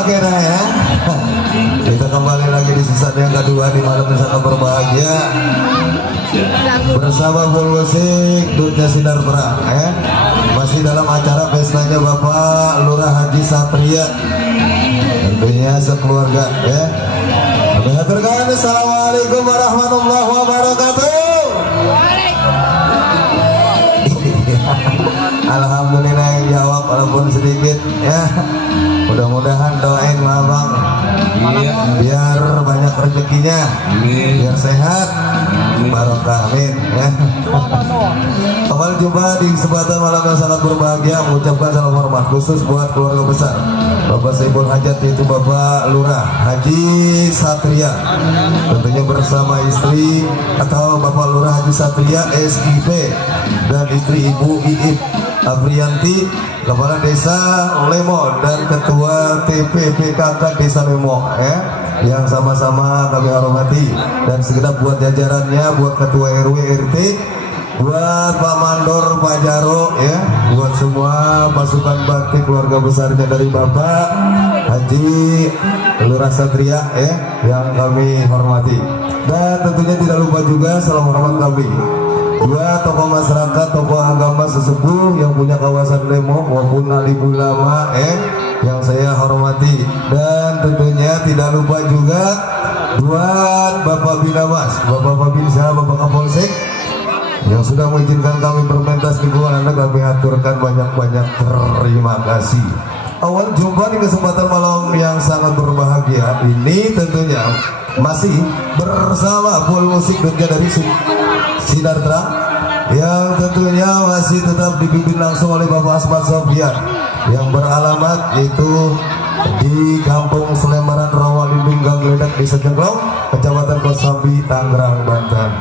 akhirnya ya kita kembali lagi di season yang kedua di malam yang sangat berbahagia bersama full musik Dunia Sinar Terang ya. Masih dalam acara pestanya Bapak Lurah Haji Satria, tentunya sekeluarga ya. Kami aturkan assalamualaikum warahmatullahi wabarakatuh. Alhamdulillah yang jawab walaupun sedikit ya. Mudah-mudahan doain lah bang, biar banyak rezekinya, biar sehat, barokah, amin ya. Kembali jumpa di kesempatan malam yang sangat berbahagia, mengucapkan salam hormat khusus buat keluarga besar Bapak Saiful Hajat, yaitu Bapak Lurah Haji Satria, tentunya bersama istri atau Bapak Lurah Haji Satria SIP dan istri Ibu Iip Aprianti, Kepala Desa Lemo dan Ketua TPPKK Desa Lemo ya, yang sama-sama kami hormati, dan segenap buat jajarannya, buat Ketua RW RT, buat Pak Mandor, Pak Jaro ya, buat semua pasukan bakti keluarga besarnya dari Bapak Haji Lurah Satria ya, yang kami hormati. Dan tentunya tidak lupa juga salam hormat kami dua tokoh masyarakat, tokoh agama sesepuh yang punya kawasan Lemo maupun alim ulama yang saya hormati. Dan tentunya tidak lupa juga buat Bapak Binamas, Bapak Babinsa, Bapak Kapolsek yang sudah mengizinkan kami berpentas di lingkungan Anda, kami aturkan banyak-banyak terima kasih. Awal jumpa di kesempatan malam yang sangat berbahagia ini tentunya masih bersama full musik dunia dari Sinar Terang, yang tentunya masih tetap dipimpin langsung oleh Bapak Asmat Sofian, yang beralamat yaitu di Kampung Selembaran Rawalindung Gang Ledak, Desa Jengklong, Kecamatan Kosambi, Tangerang, Banten.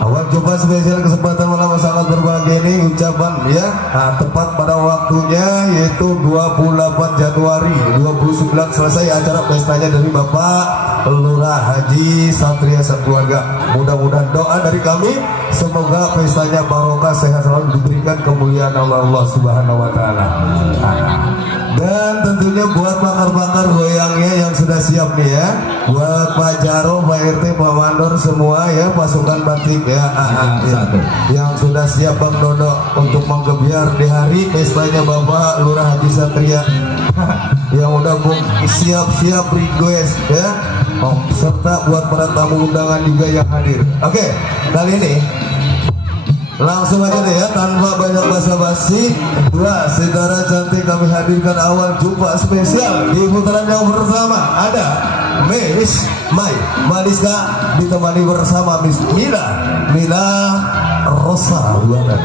Awal jumpa spesial kesempatan malam sangat berbahagia ini ucapan ya, tepat pada waktunya yaitu 28 Januari 29 selesai acara pestanya dari Bapak Lurah Haji Satria sekeluarga. Mudah-mudahan doa dari kami semoga pestanya barokah, sehat selalu, diberikan kemuliaan Allah Subhanahu wa taala. Dan tentunya buat bakar-bakar goyangnya yang sudah siap nih ya, buat Pak Jaro, Pak RT, Pak Mandor semua ya, pasukan batik ya, yang sudah siap Bang Dodo untuk menggebiar di hari pestanya Bapak Lurah Haji Satria yang udah siap-siap request ya, serta buat para tamu undangan juga yang hadir. Oke, kali ini langsung aja deh ya, tanpa banyak basa-basi, dua saudara cantik kami hadirkan awal jumpa spesial di putaran yang pertama. Ada Miss Mai Mariska ditemani bersama Miss Mila Rosa Buana.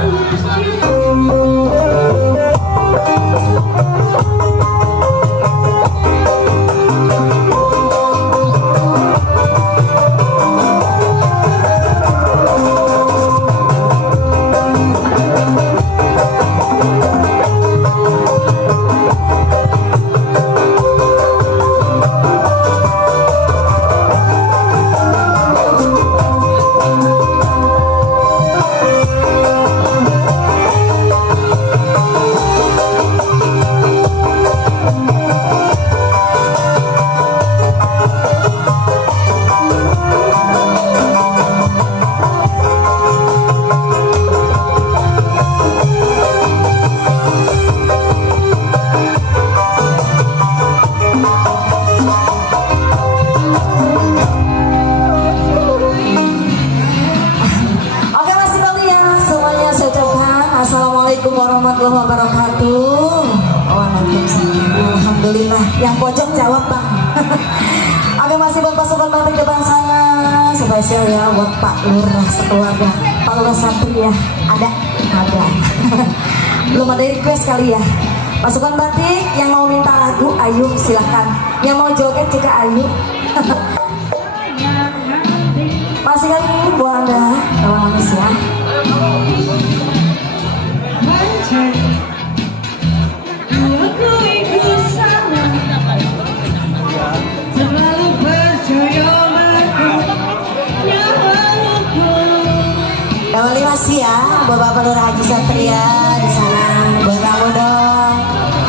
Warahmatullahi wabarakatuh. Alhamdulillah, yang pojok jawab Bang. Oke, masih buat pasukan batik depan sana, spesial ya buat Pak Lurah sekeluarga, Pak Lurah Satria. Ada belum ada request kali ya. Pasukan batik yang mau minta lagu, ayo silahkan. Yang mau joget juga ayo. Masih kali ini buat Anda, kalau manis ya. Terima kasih ya buat Bapak Lurah Haji Satria di sana, buat kamu dong,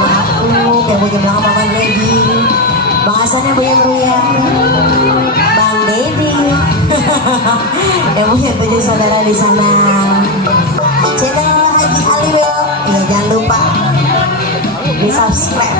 aku yang punya belakang Paman Lady, Bang Hasan yang punya Ruyang, Bang Dedi, yang punya 7 saudara di sana, channel Haji Aliwel, ya jangan lupa di subscribe.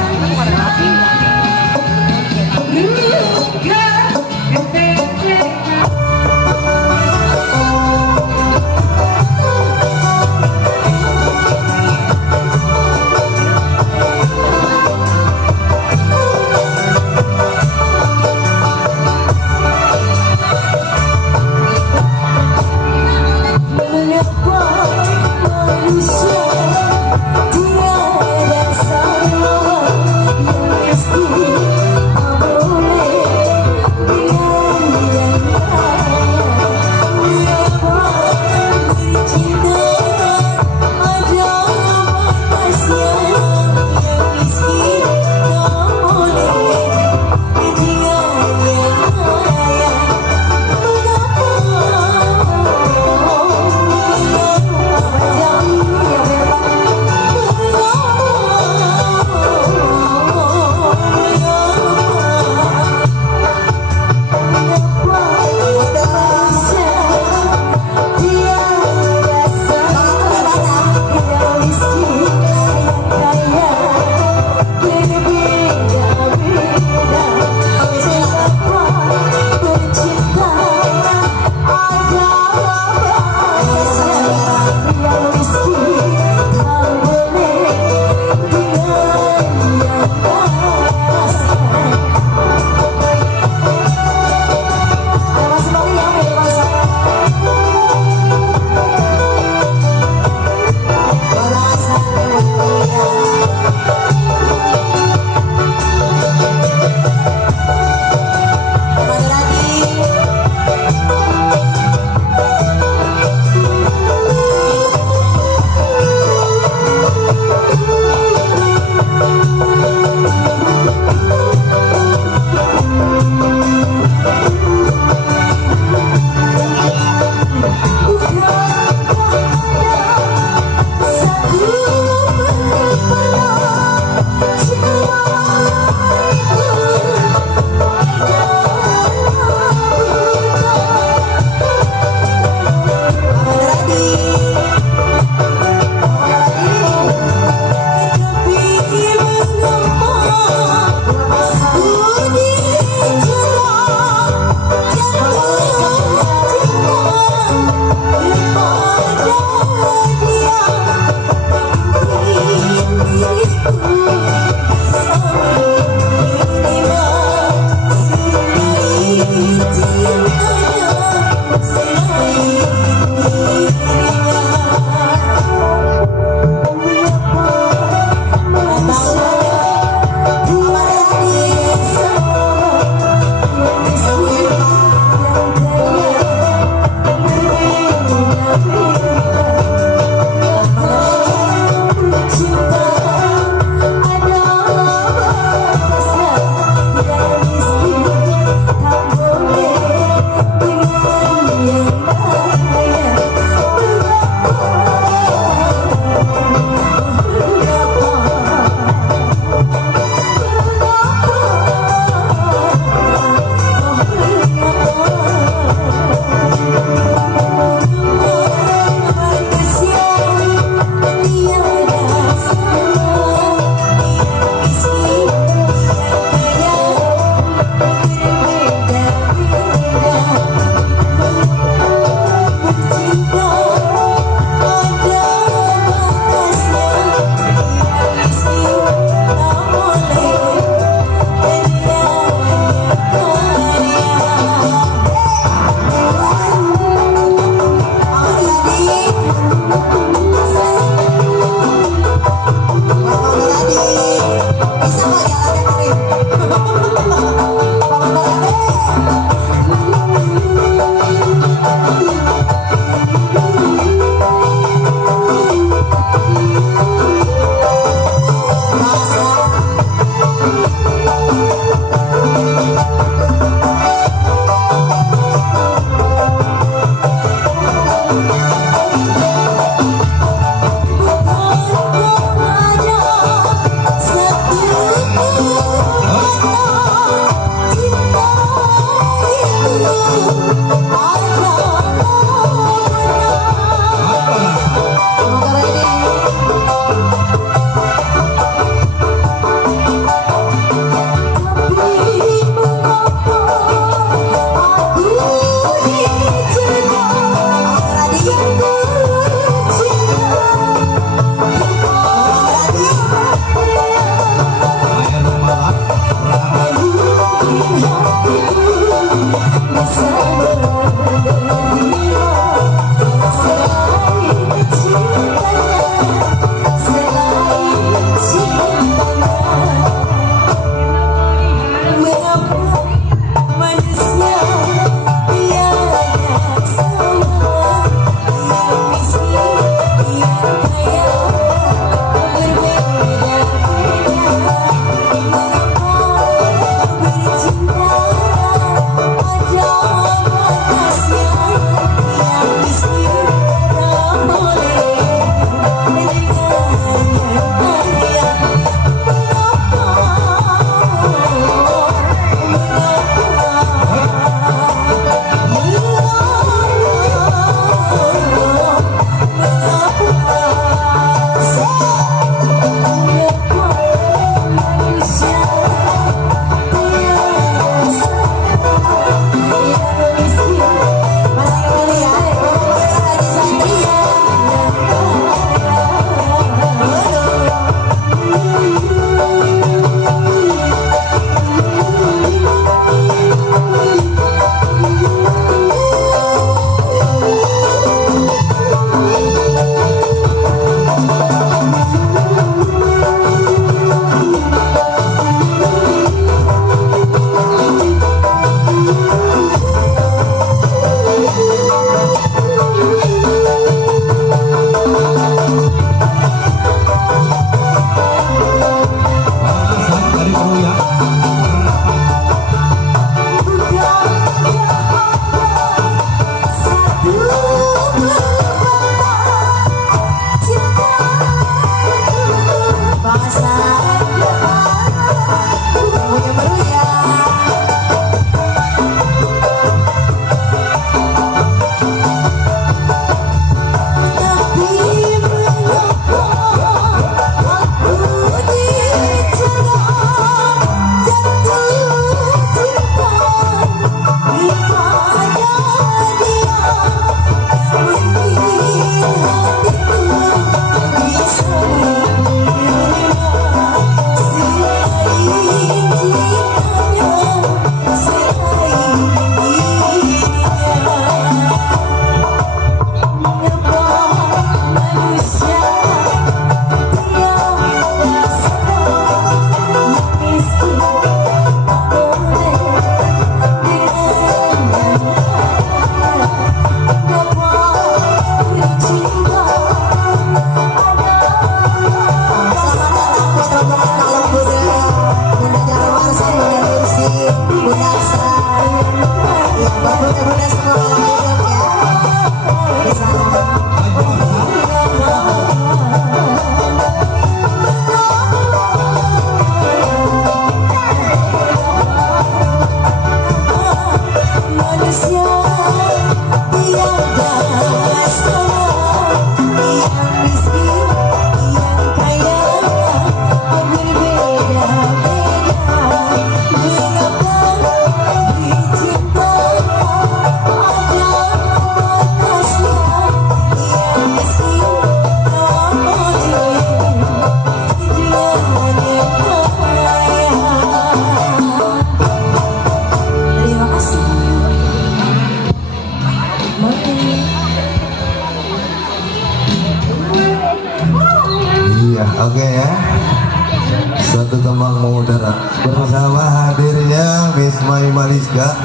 Mai Mariska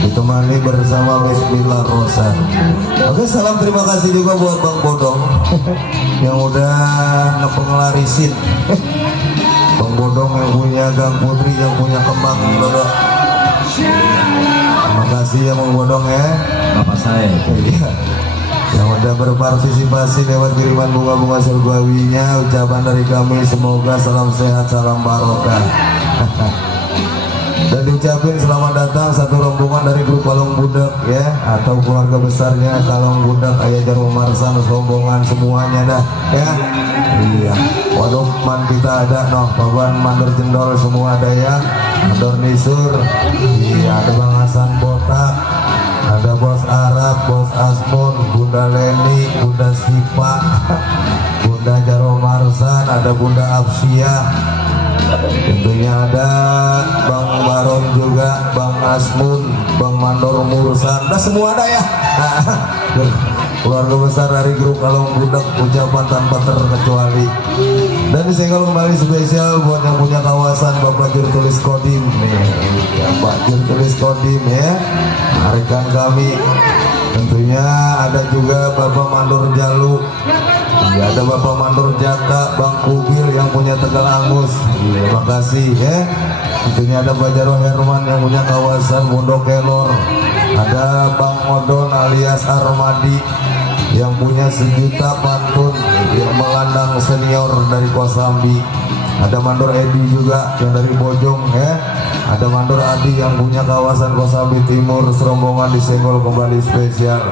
ditemani bersama Bismillah Rosa. Oke, salam terima kasih juga buat Bang Bodong yang udah ngepengelarisin. Bang Bodong yang punya Gang Putri, yang punya Kembang Dodo. Terima kasih ya Bang Bodong ya. Bapak saya. Iya. Yang udah berpartisipasi lewat kiriman bunga-bunga surgawinya. Ucapan dari kami semoga salam sehat, salam barokah. Dan diucapin selamat datang satu rombongan dari grup Kalong Budak ya, atau keluarga besarnya Kalong Budak, Ayah Jarwo Marsan, rombongan semuanya dah ya. Iya, waduh man kita ada noh, Paban Mandor Jendol semua ada ya, Mandor Nisur, iya ada Bang Hasan Botak, ada Bos Arab, Bos Asmun, Bunda Leni, Bunda Sipa, Bunda Jarwo Marsan, ada Bunda Afsia. Tentunya ada Bang Baron juga, Bang Asmun, Bang Mandor Mursan, nah semua ada ya. Keluarga besar dari grup Kalong Budak, ucapan tanpa terkecuali. Dan disenggol kembali spesial buat yang punya kawasan Bapak Jurtulis Kodim nih, Bapak Jurtulis Kodim ya, rekan kami. Tentunya ada juga Bapak Mandor Jalu. Ya, ada Bapak Mandor Jaka, Bang Kubil yang punya Tegal Angus. Terima kasih ya. Tentunya ada Pak Jarwo Herman yang punya kawasan Bondo Kelor. Ada Bang Odon alias Armadi yang punya sejuta pantun yang melandang senior dari Kosambi. Ada Mandor Edi juga yang dari Bojong ya. Ada Mandor Adi yang punya kawasan Kosambi Timur, serombongan disenggol kembali spesial.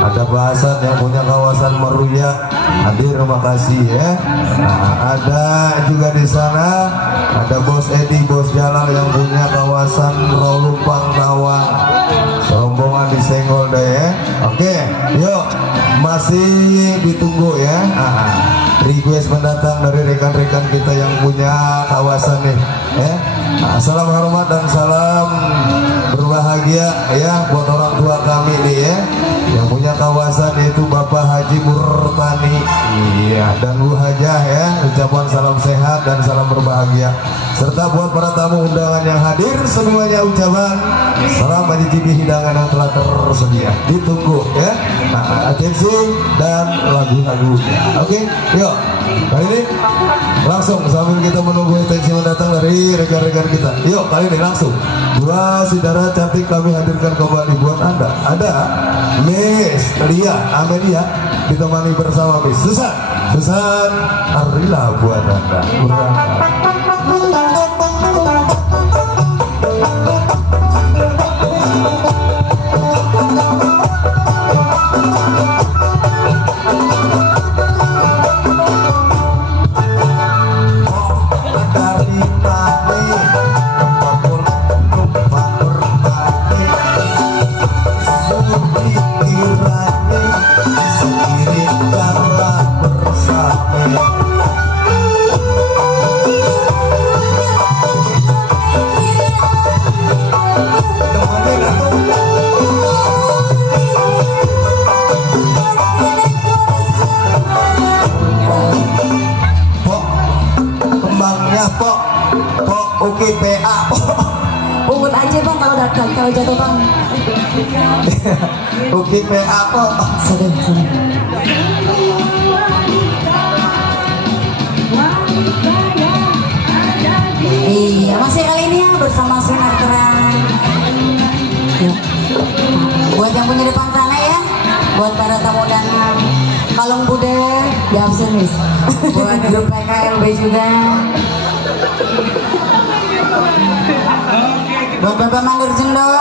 Ada Pak Hasan yang punya kawasan Meruya, hadir, terima kasih ya. Nah, ada juga di sana ada Bos Edi, Bos Jalal yang punya kawasan Rolumpang Tawang, serombongan disenggol deh ya. Oke, yuk masih ditunggu ya. Request mendatang dari rekan-rekan kita yang punya kawasan nih ya. Salam hormat dan salam berbahagia ya buat orang tua kami nih ya, yang punya kawasan yaitu Bapak Haji Murtani, iya, dan Bu Hajah ya. Ucapan salam sehat dan salam berbahagia, serta buat para tamu undangan yang hadir semuanya ucapan salam mencicipi hidangan yang telah tersedia. Ditunggu ya. Atensi dan lagu-lagu. Oke, yuk kali ini langsung sambil kita menunggu atensi mendatang dari rekan-rekan kita. Yuk kali ini langsung dua saudara cantik kami hadirkan kembali buat Anda. Ada Miss Lia Amelia ditemani bersama Miss Susan Arila buat Anda. Oke, PA. Pungut aja bang kalau datang, kalau jatuh bang. Oke, PA kok. Sedih. Iya, masih kali ini ya bersama Sinar Terang. Buat yang punya depan sana ya, buat para tamu undangan Kalong Budak di absenis. Buat grup PKLB juga. Buat Bapak Mandor Jendol.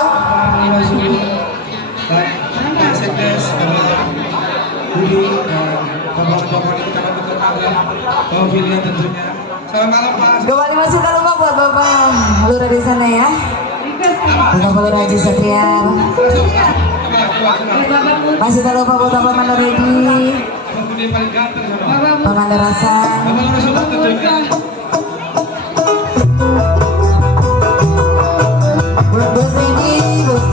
Kembali masuk ke rumah buat Bapak Lurah di sana ya. Bapak Lurah Haji Satria. Masih tak lupa buat Bapak Mandor Edi, Pak Mandor Hasan. Bos Edi, Bos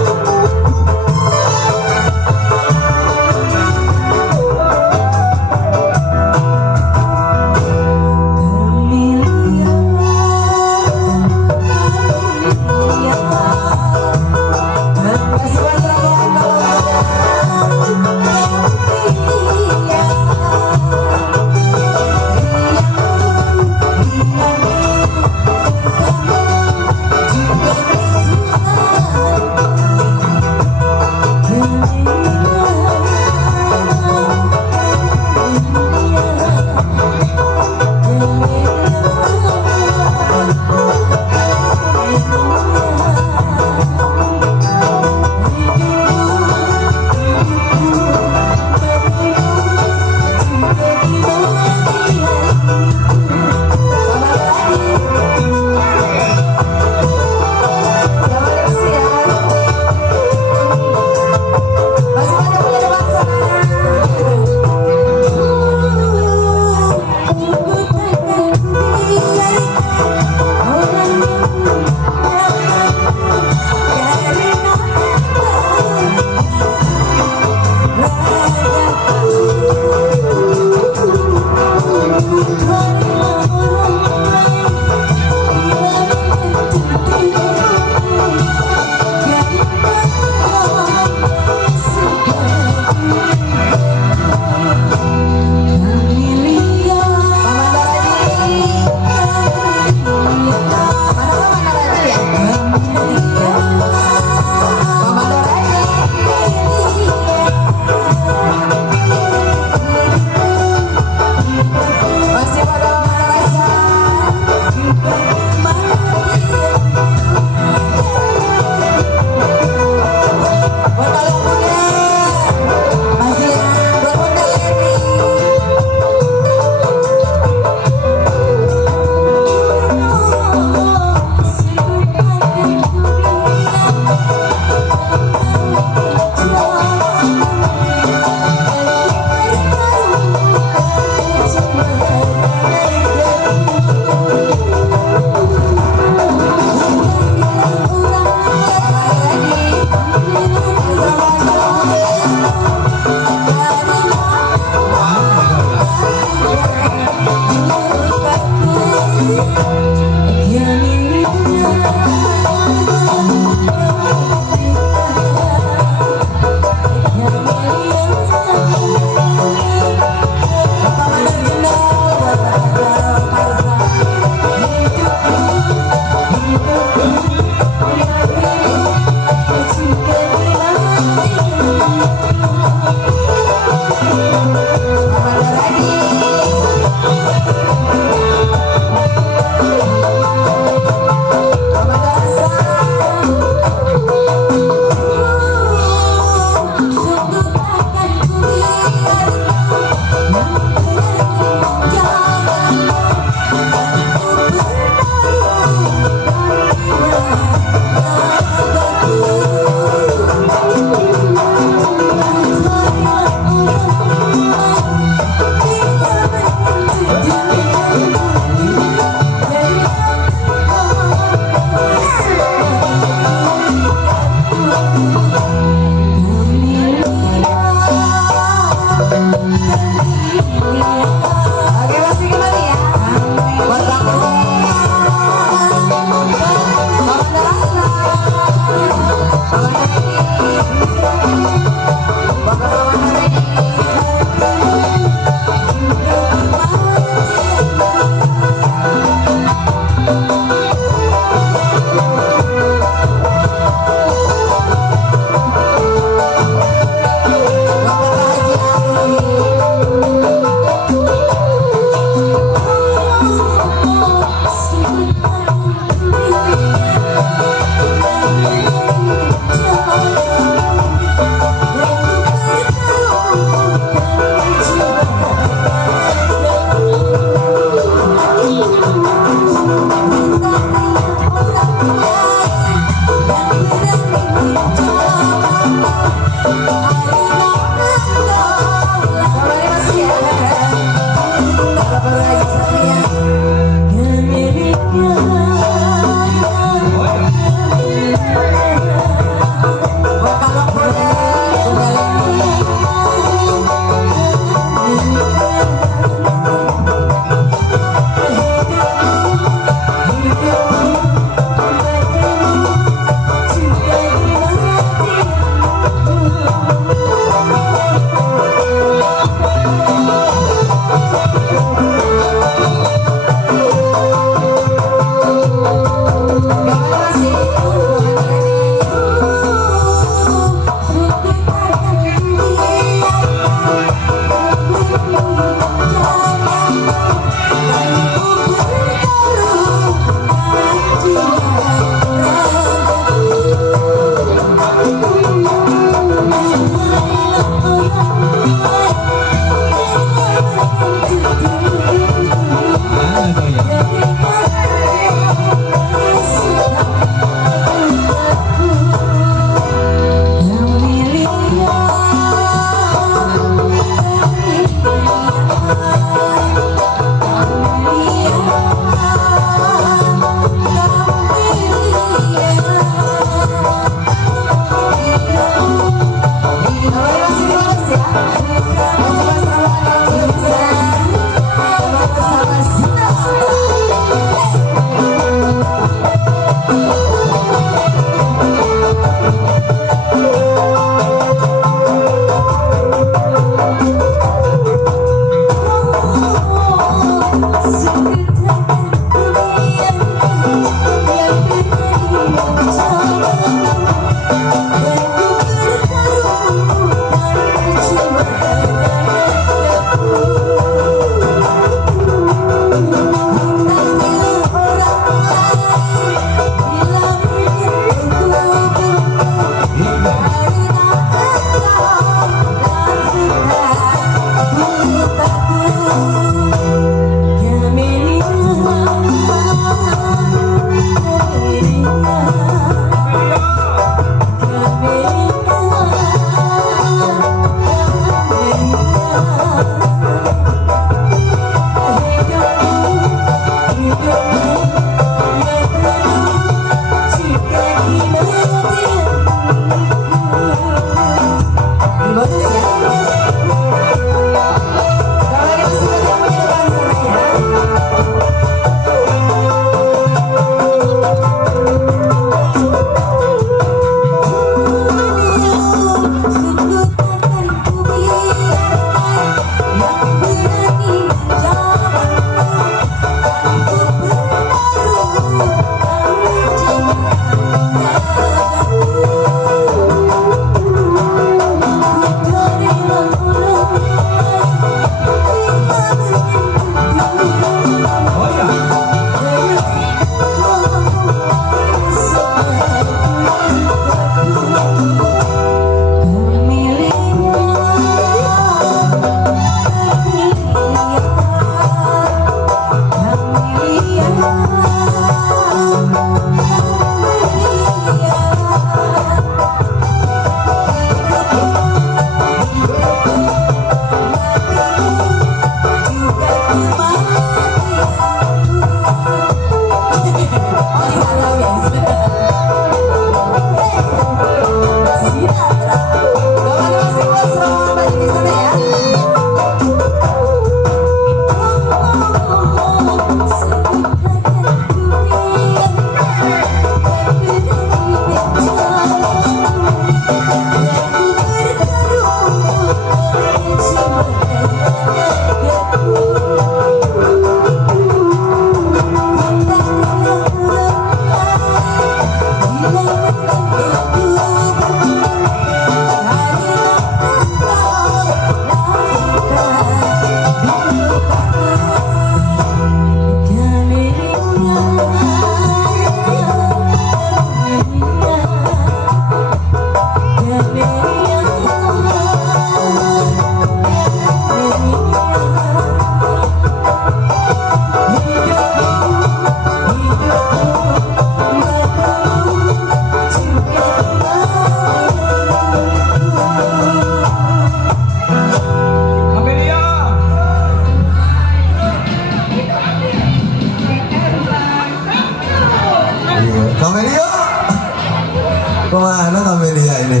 Kamelia ini.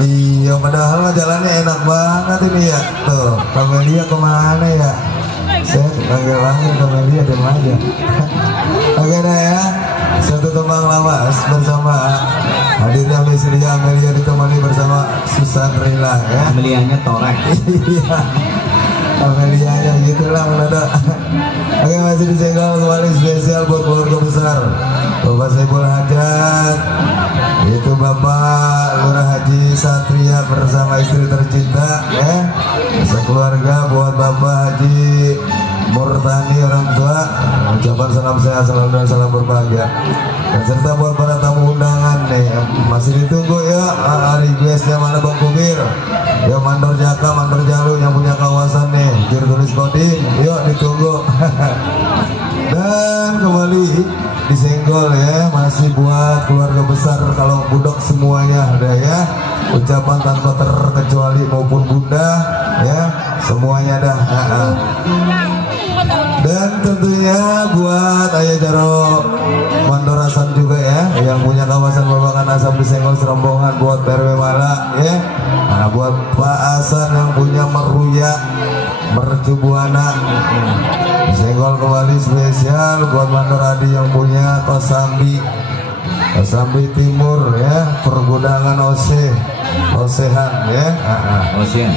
Iya, padahal mah jalannya enak banget ini ya. Tuh, Kamelia kemana ya? Saya panggil Kamelia dan aja. Oke dah ya. Satu tembang lawas bersama hadirnya Miss Lia Amelia ditemani bersama Susan Rila ya. Amelianya torek. Iya. Amelianya gitulah mendadak. Oke, masih disenggol kembali spesial buat keluarga besar Bapak Saiful Hajat, itu Bapak Lurah Haji Satria bersama istri tercinta ya. Sekeluarga buat Bapak Haji Murtani orang tua, ucapan salam sehat selalu dan salam berbahagia. Dan serta buat para tamu undangan nih masih ditunggu ya. Requestnya mana Bang Kubir? Ya Mandor Jaka, Mandor Jalu yang punya kawasan nih, juru tulis kodim, yuk ditunggu. Dan kembali disenggol ya, masih buat keluarga besar kalau budok semuanya ada ya. Ucapan tanpa terkecuali maupun bunda ya, semuanya dah. Dan tentunya buat Ayah Jaro Mandor Asam juga ya, yang punya kawasan babakan asam disenggol serombongan buat PRW Mala ya. Nah, buat Pak Hasan yang punya Meruya Mercubuana disenggol kembali spesial buat Mandor Adi yang punya Kosambi Timur ya, pergudangan Osehan ya. Ocean.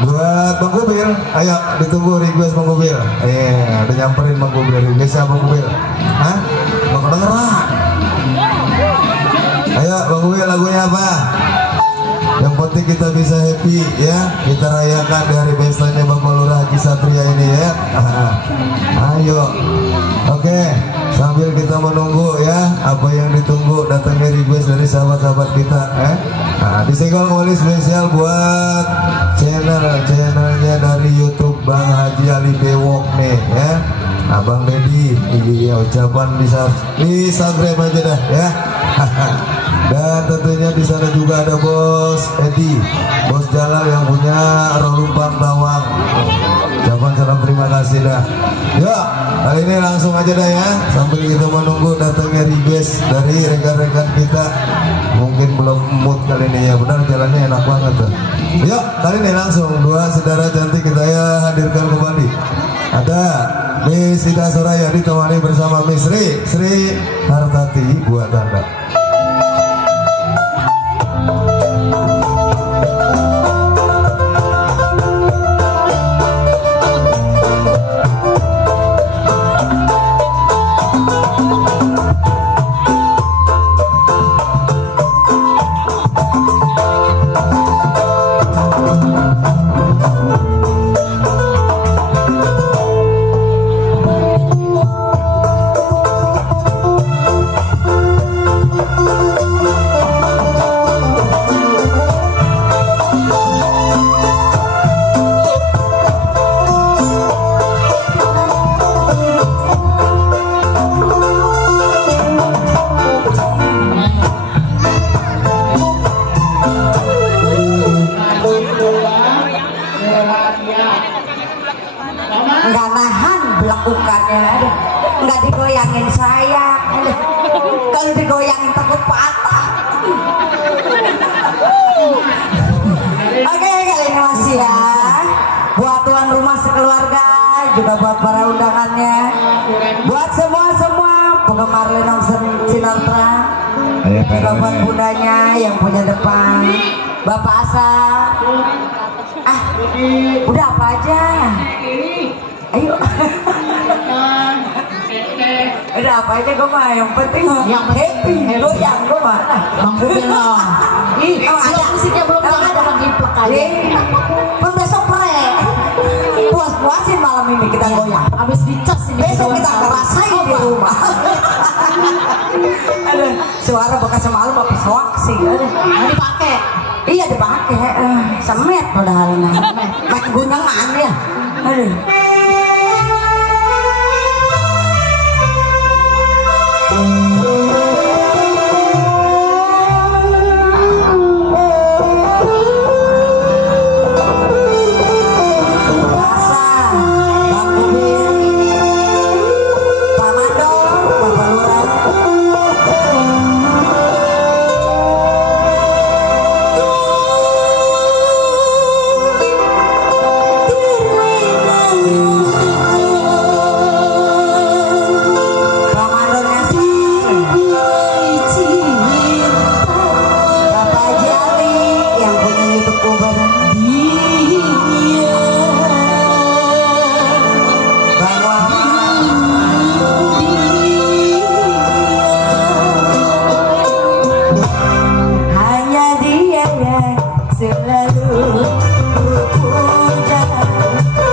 Buat Bang Kubir, ayo ditunggu request Bang Kubir. Udah nyamperin Bang Kubir. Request Bang Kubir. Hah? Bang kedengeran. Ayo Bang Kubir, lagunya apa? Yang penting kita bisa happy ya. Kita rayakan di hari pestanya Bapak Lurah Haji Satria ini ya. Ayo. Oke, sambil kita menunggu ya, apa yang ditunggu datangnya request dari sahabat-sahabat kita Nah, disenggol kembali spesial buat channelnya dari YouTube Bang Haji Ali Bewok nih ya. Nah, Bang Dedi, iya ucapan bisa di subscribe aja dah ya. Dan tentunya di sana juga ada Bos Edi, Bos Jalal yang punya Rorumpang Tawang. Ucapan salam terima kasih dah. Yuk, kali ini langsung aja dah ya, sambil kita menunggu datangnya request dari rekan-rekan kita. Mungkin belum mood kali ini ya, benar jalannya enak banget tuh. Yuk, kali ini langsung dua saudara cantik kita ya hadirkan kembali. Ada Miss Ida Soraya ditemani bersama Miss Sri Hartati buat Anda. Nggak nahan belekukannya, nggak digoyangin saya, kalau digoyangin takut patah. Oke, kali ini masih ya, buat tuan rumah sekeluarga, juga buat para undangannya, buat semua penggemar Lenong Sinatra, juga buat bundanya yang punya depan, Bapak Asa. Udah apa aja? Ayo. Udah apa aja gue mah, yang penting happy, goyang gue mah. Bang Kubir loh. Ih, ada musiknya belum ada lagi plek aja. Pun besok puas-puasin malam ini kita goyang. Habis dicas ini. Besok kita ngerasain di rumah. Aduh, suara bekas semalam apa soak sih? Mau dipakai. Iya dipakai. Semet padahal nah. Makin gunyangan ya. Aduh. selalu ku puja,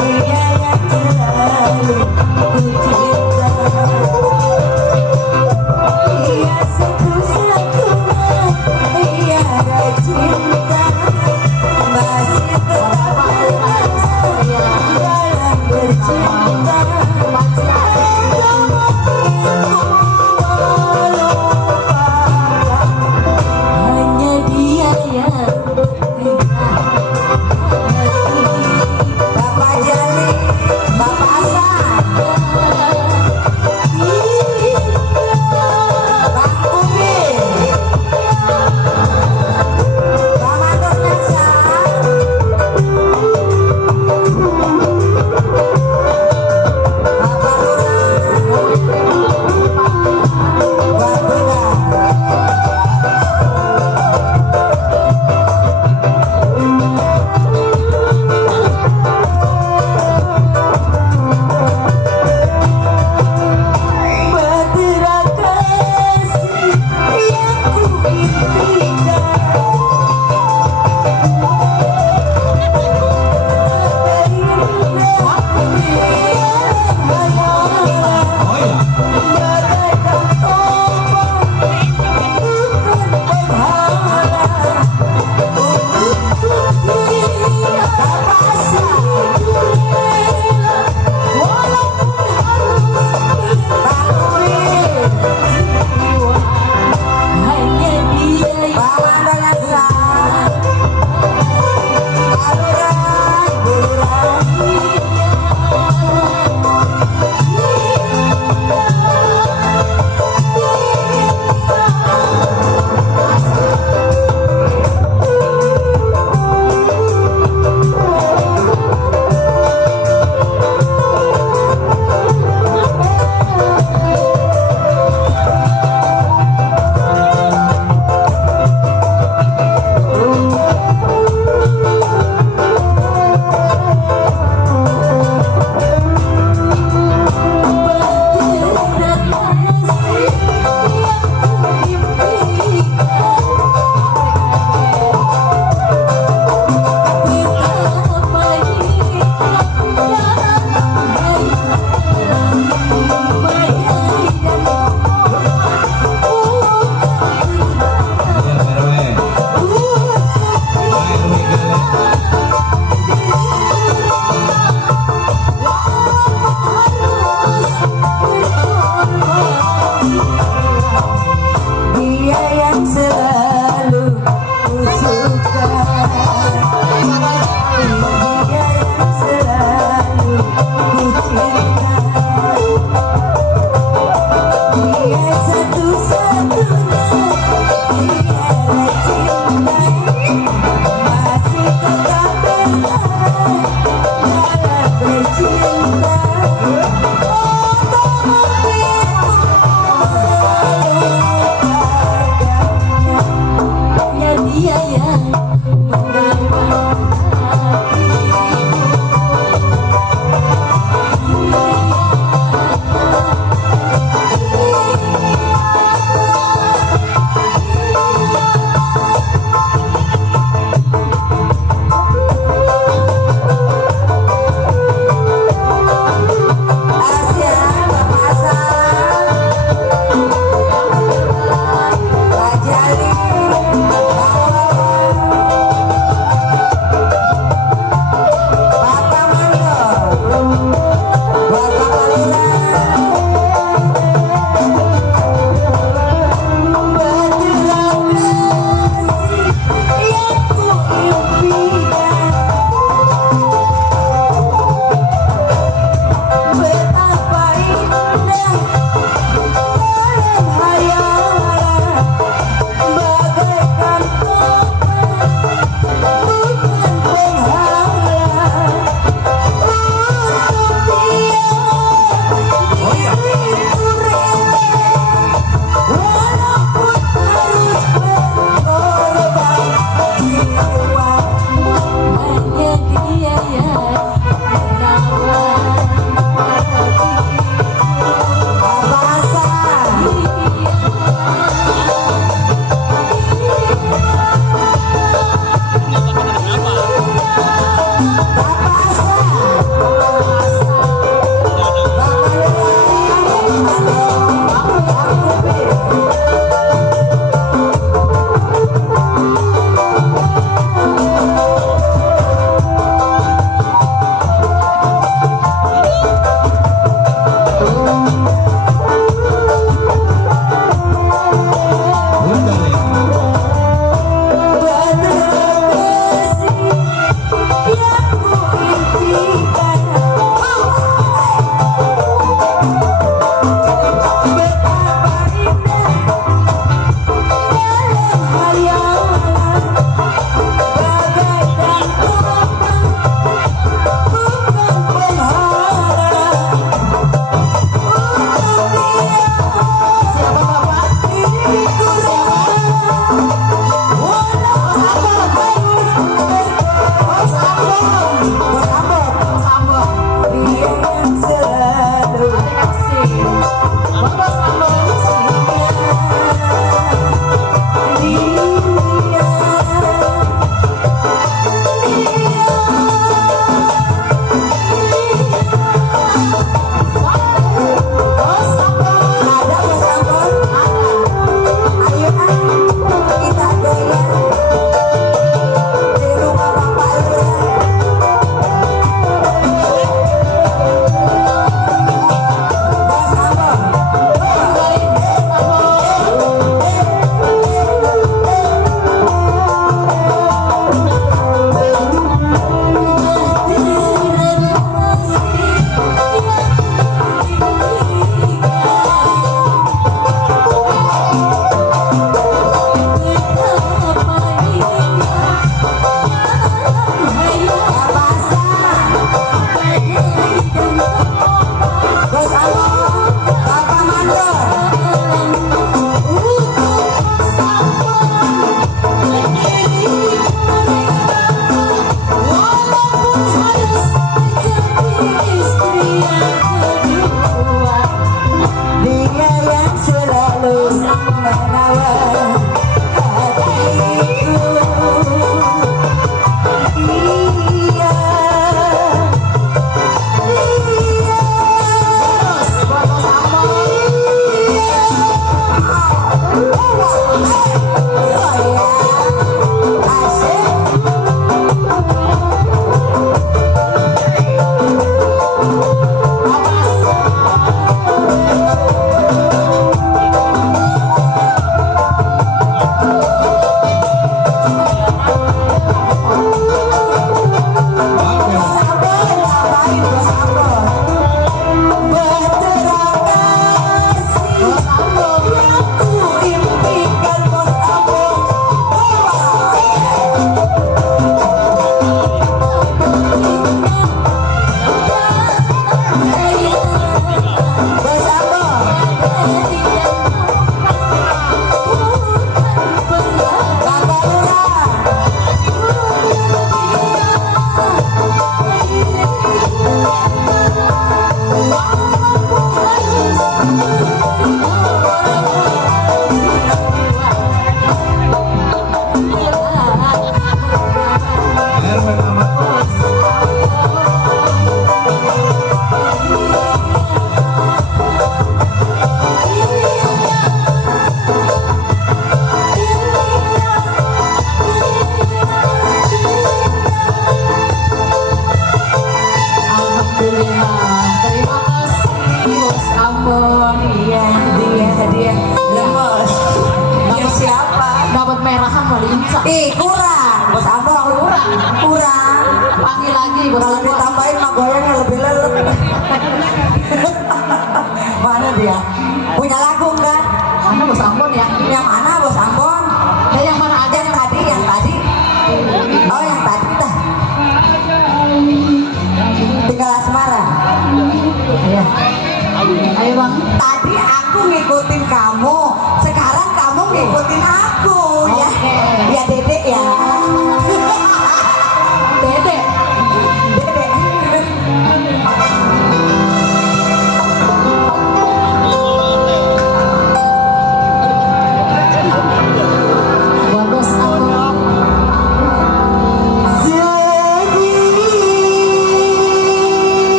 dia yang selalu ku cinta. Dia satu-satunya tiada cinta, masih tetap berasa dalam bercinta. Hanya dia yang Bapak Jali, Bapak Hasan, Bang Kumin, Bang Matur Nasa, Bapak Lurah, Bang Benar. Betera kasih yang ku impikan, bagaikan tombak bukan penghalang untuk dia kasih rela, walaupun harus berkorban jiwa. Hanya dia yang lincah. Ih kurang, bos Ambon kurang. Panggil lagi bos Kalau Ambon. ditambahin mah goyangnya lebih lelet. Mana dia? Punya lagu enggak? Mana bos Ambon ya? Yang mana bos Ambon? Yang mana aja Yang tadi, yang tadi. Oh yang tadi dah. Tinggal asmara. Iya. Ayo bang. Tadi aku ngikutin kamu, sekarang kamu ngikutin aku ya. Ya Dedek ya. Dede. Dedek. Buat bos Ambon.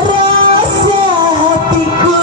Rasa hatiku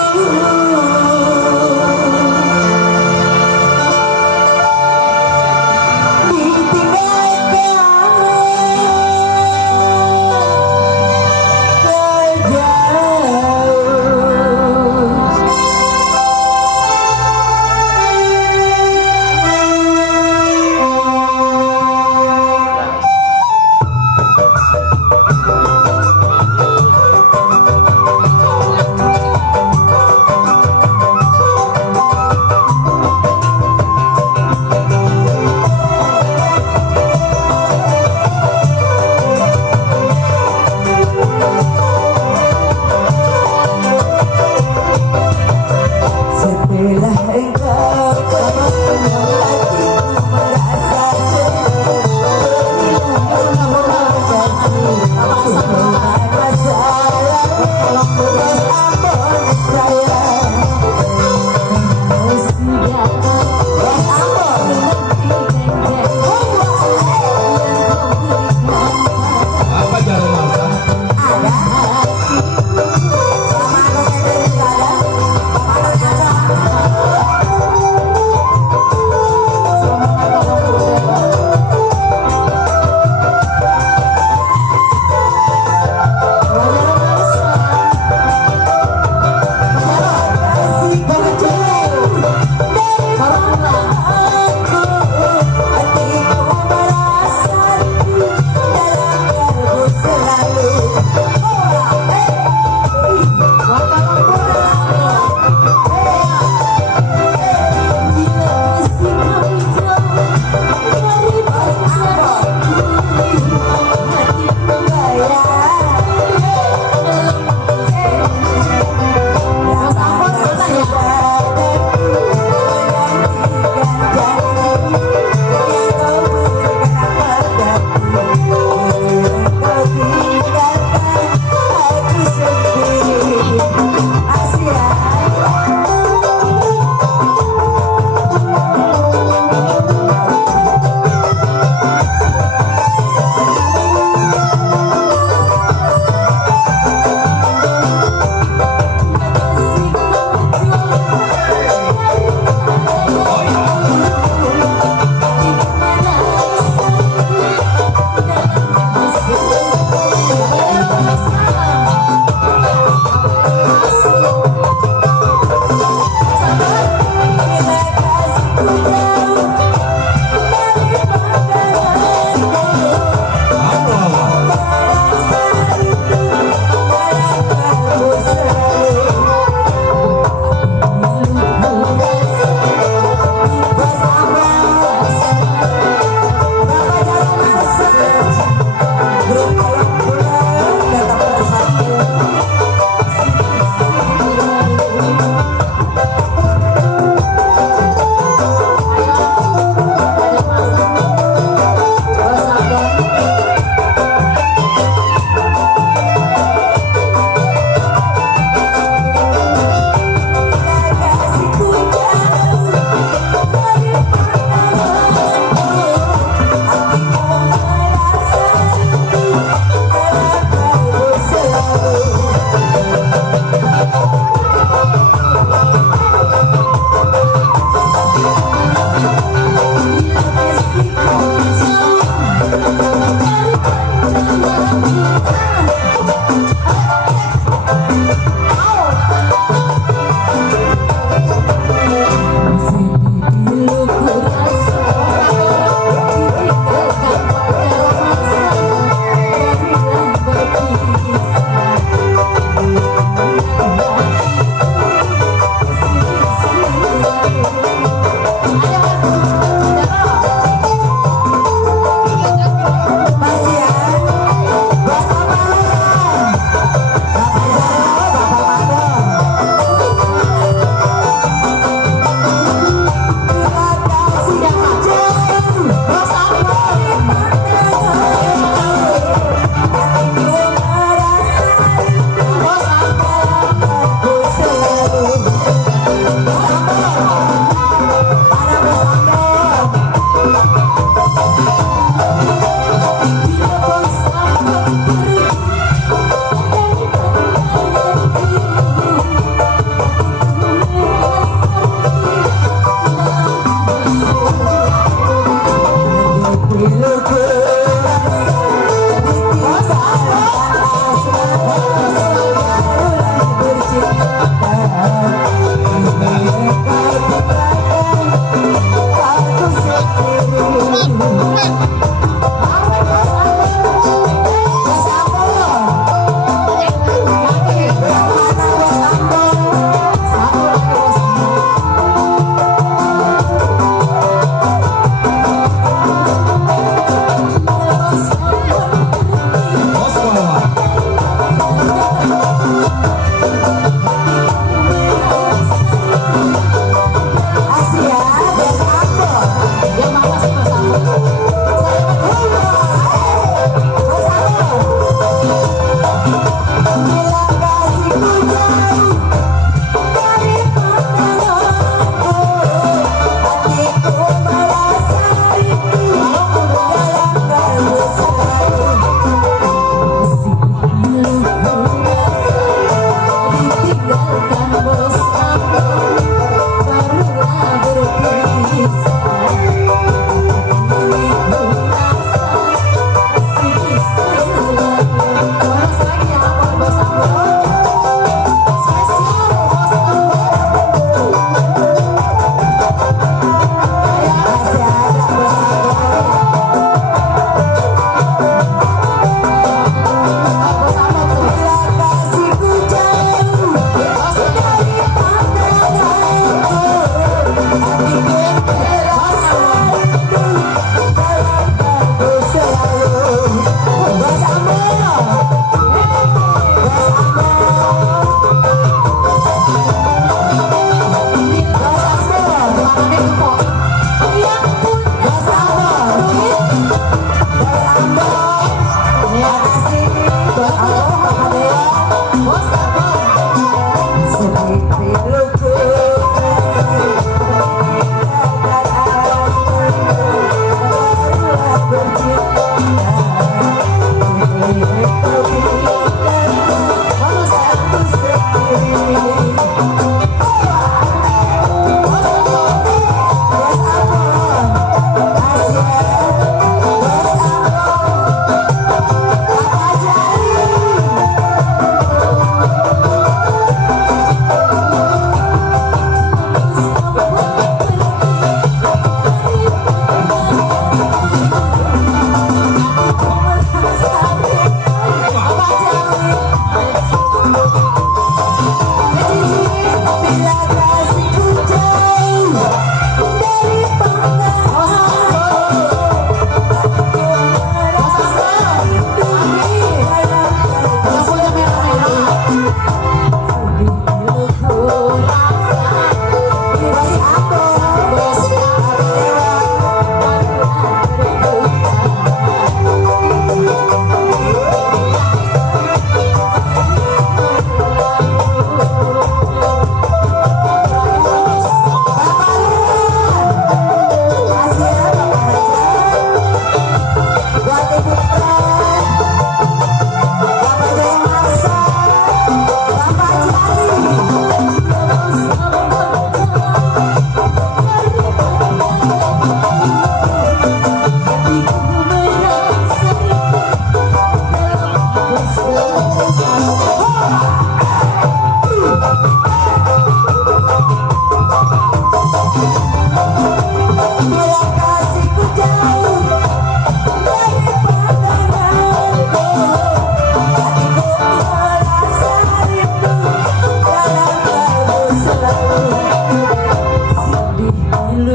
Masya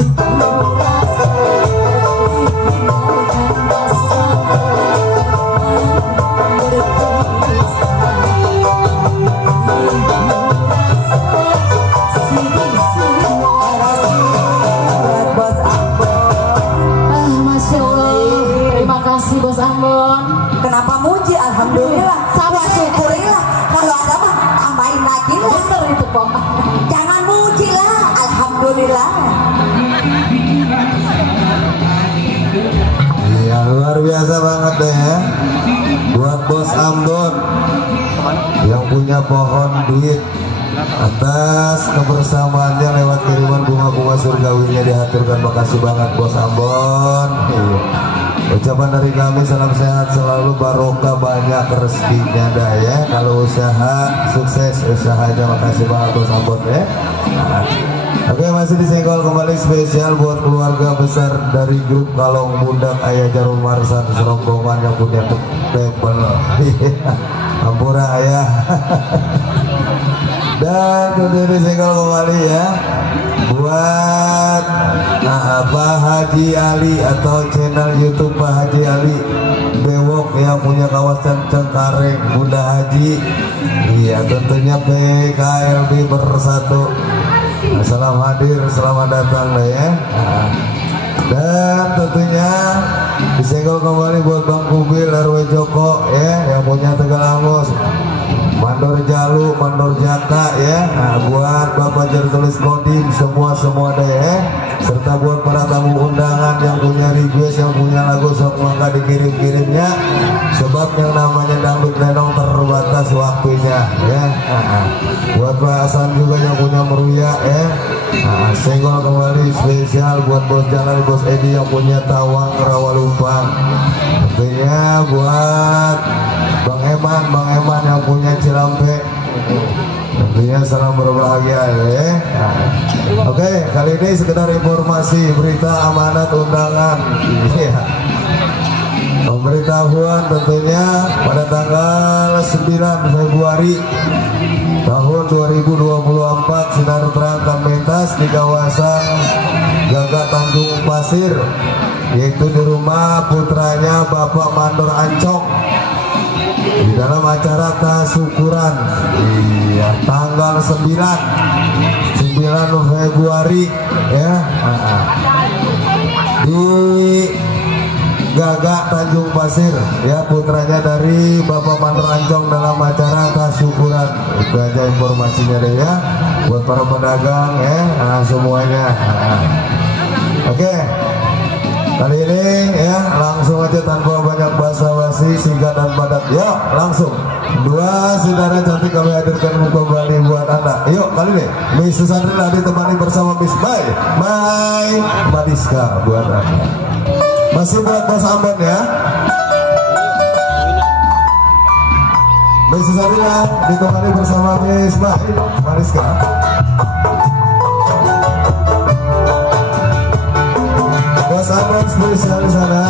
Allah, terima kasih Bos Ambon. Kenapa muji? Alhamdulillah. Sama syukurilah. Kalau ada mah tambahin lagi lah. Bener itu Pok. Jangan muji lah. Alhamdulillah. Iya, luar biasa banget deh ya. Buat Bos Ambon yang punya pohon duit, atas kebersamaannya lewat kiriman bunga-bunga surgawinya dihaturkan. Makasih banget Bos Ambon. Iya. Ucapan dari kami salam sehat selalu, barokah banyak rezekinya dah ya. Kalau usaha sukses usahanya. Makasih banget Bos Ambon ya. Oke, masih disenggol kembali spesial buat keluarga besar dari grup Kalong Bundak Ayah Jarum Marsan serombongan yang punya tebel. Ampura ayah. Dan tentunya disenggol kembali ya buat Pak Haji Ali atau channel YouTube Pak Haji Ali Bewok yang punya kawasan Cengkareng Bunda Haji. Iya, tentunya PKLB Bersatu. Salam hadir, selamat datang lah ya. Dan tentunya disenggol kembali buat Bang Kubil RW Joko ya yang punya Tegalangus, Mandor Jalu, Mandor Jaka ya. Buat Bapak Jertulis Kodim semua deh ya. Serta buat para tamu undangan yang punya request, yang punya lagu sok mangga dikirim-kirimnya. Sebab yang namanya dangdut lenong terbatas waktunya ya. Buat Pak Hasan juga yang punya meruya ya. Senggol kembali spesial buat Bos Jalan, Bos Edi yang punya Tawang Rawalumpang. Tentunya buat Bang Eman yang punya Cilampe. Tentunya salam berbahagia ya. Oke, kali ini sekedar informasi, berita amanat undangan. Iya. Pemberitahuan tentunya pada tanggal 9 Februari tahun 2024 sinar terang akan mentas di kawasan Gagak Tanjung Pasir, yaitu di rumah putranya Bapak Mandor Ancong di dalam acara tasukuran. Iya, tanggal 9 Februari ya, di Gagak Tanjung Pasir ya, putranya dari Bapak Mandor Ancong dalam acara tasukuran. Itu aja informasinya deh ya buat para pedagang ya, semuanya. Oke, kali ini ya langsung aja tanpa banyak basa-basi, singkat dan padat. Yuk langsung dua saudara cantik kami hadirkan kembali buat anda. Yuk kali ini Miss Sandrina ditemani bersama Miss Mai Madiska buat anda. Masih buat Bos Ambon ya. Miss Sandrina ditemani bersama Miss Mai Madiska. Bos Ambon spesial di sana.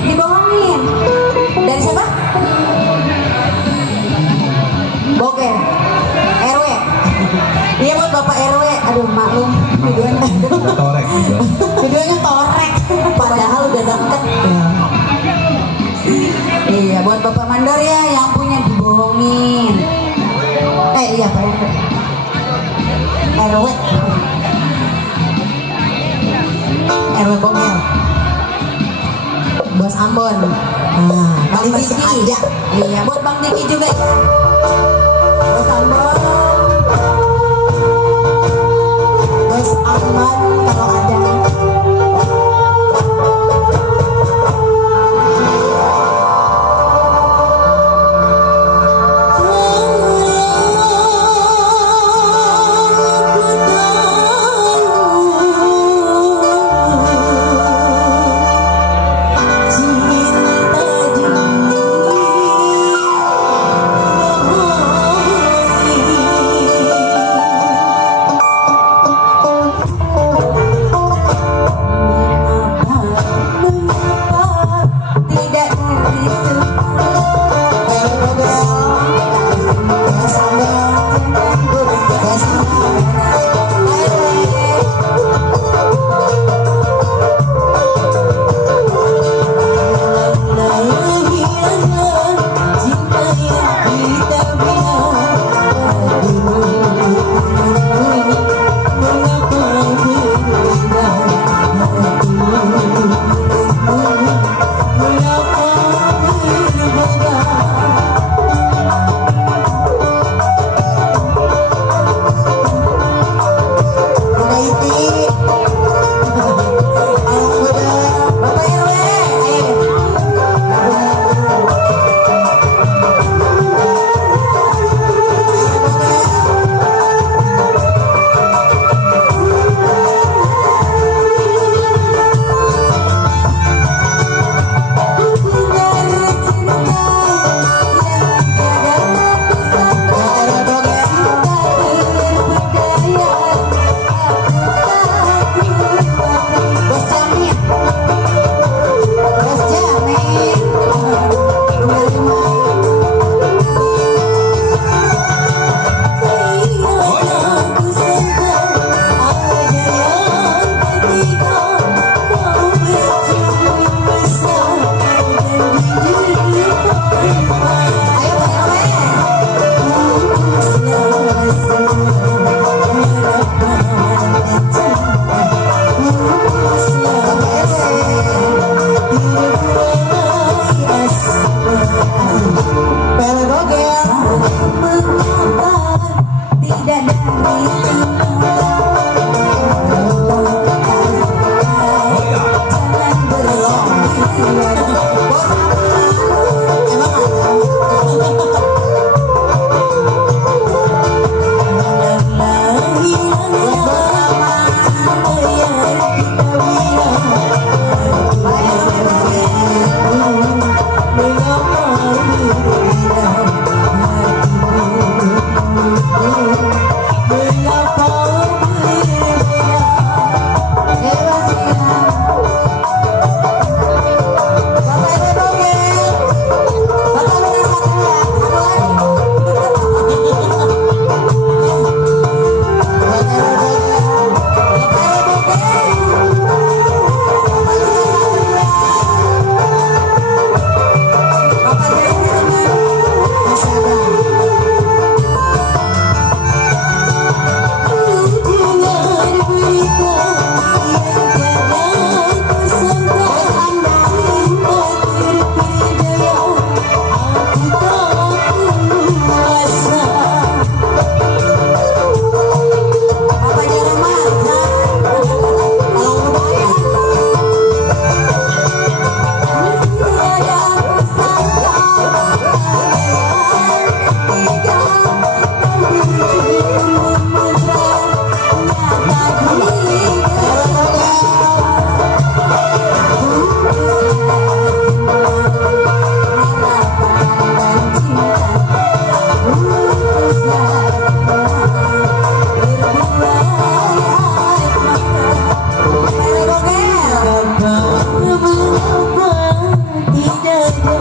Dibohongin. Dari siapa? Boker. RW. Iya buat Bapak RW. Aduh maklum. Videonya torek. Padahal udah deket. Iya buat Bapak Mandor ya yang punya dibohongin. Iya Pak RW. RW Boker. Bos Ambon. Bang Diki. Iya, buat Bang Diki juga. Bos Ambon. Bos Ambon kalau ada.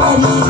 Satria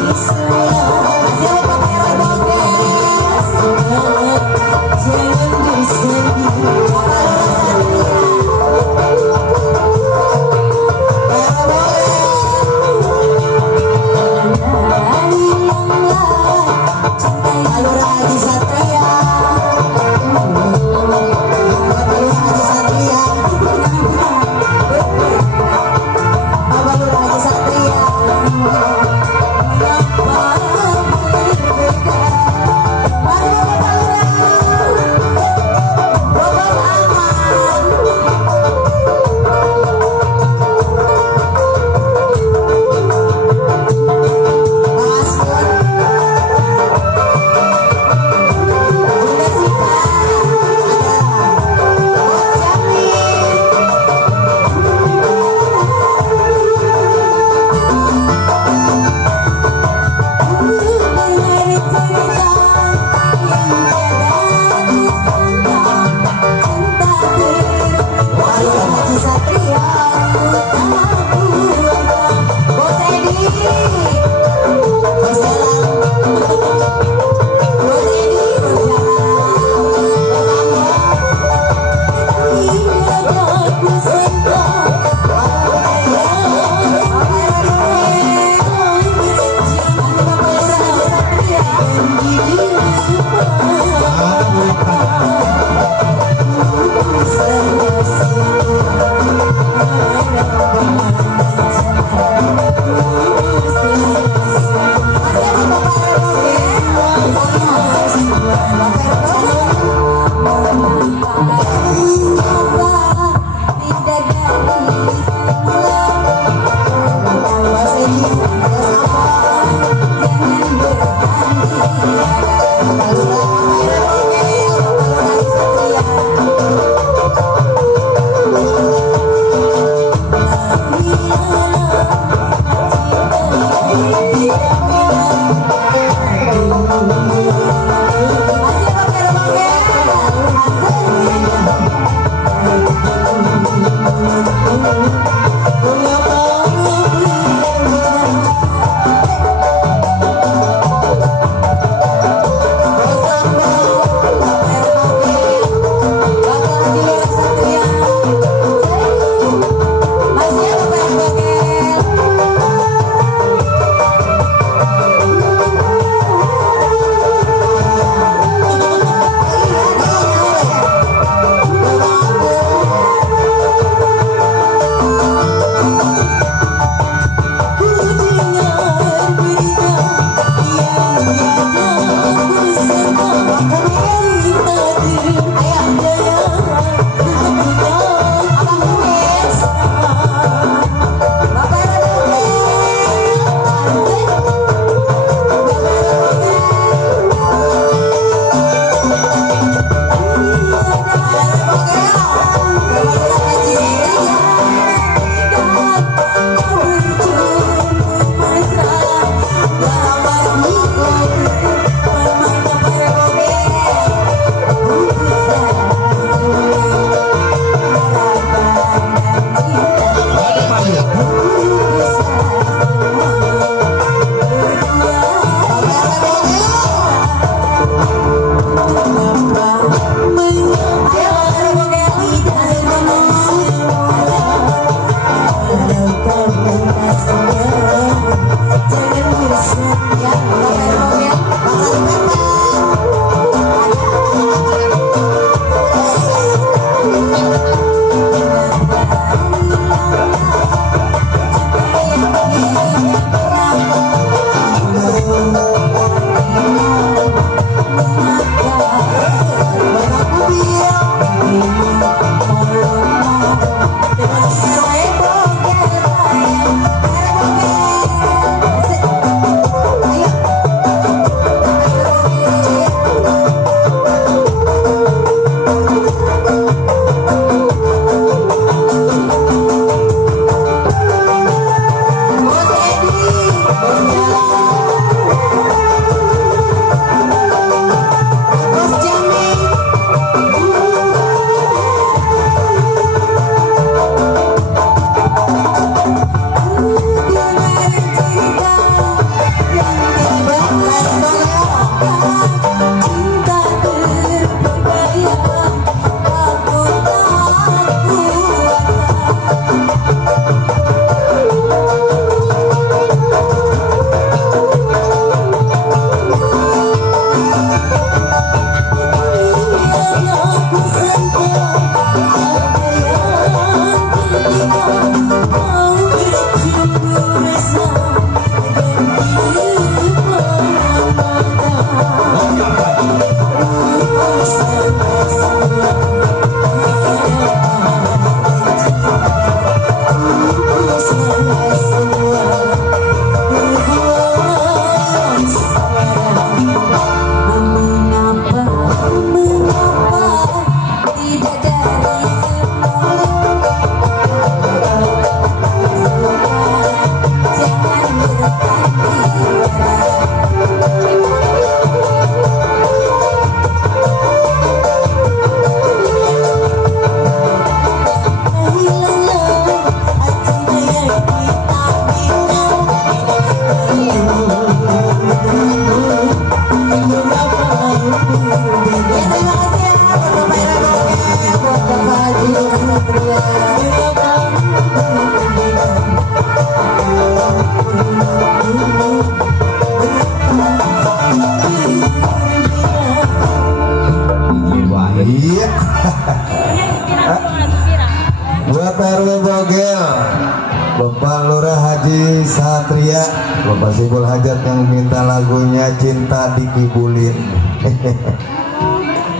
Sibul Hajat yang minta lagunya Cinta Dikibulin.